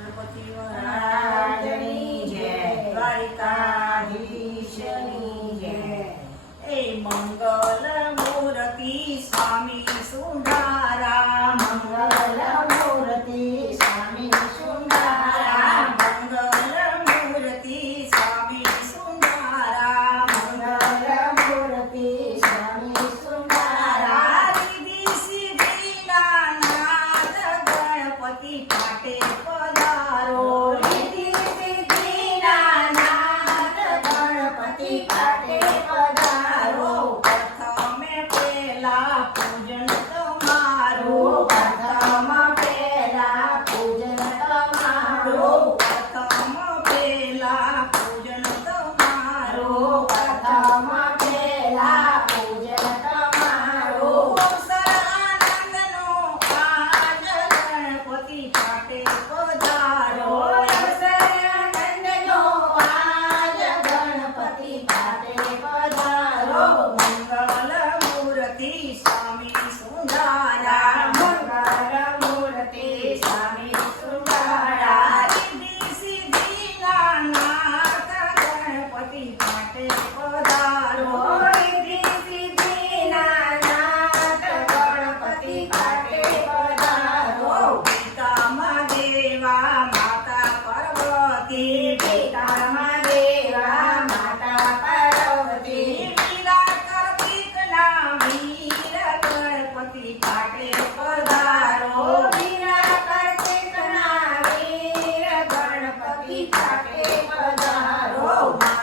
ગણપતિ મહારાજની જય દ્વારિકાધીશની જય એ મંગલ મૂર્તિ સ્વામી સુંદરા મંગલ મૂર્તિ સ્વામી સુંદરા મંગલ મૂર્તિ સ્વામી સુંદરા મંગલ મૂર્તિ સ્વામી સુંદરા દીદી સિદ્ધિના નાદ ગણપતિ પાટે Happy birthday.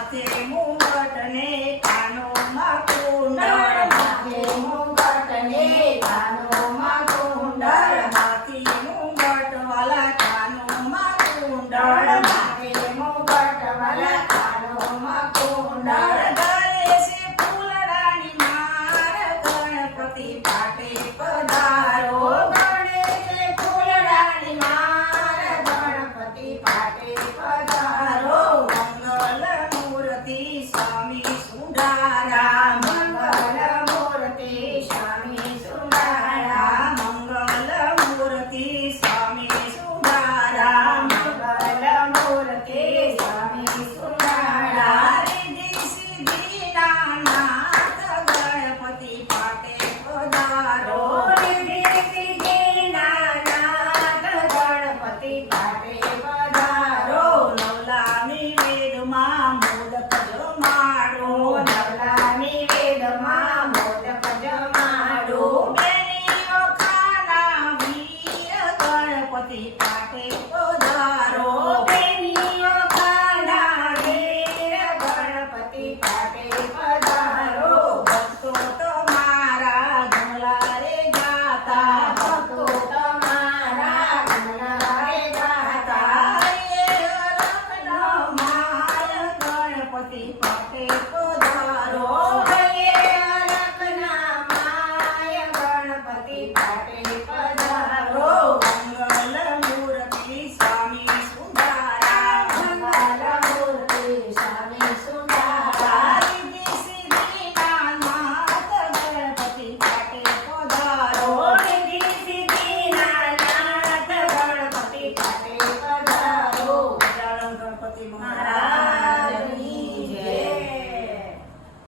Temo આપે પધારો.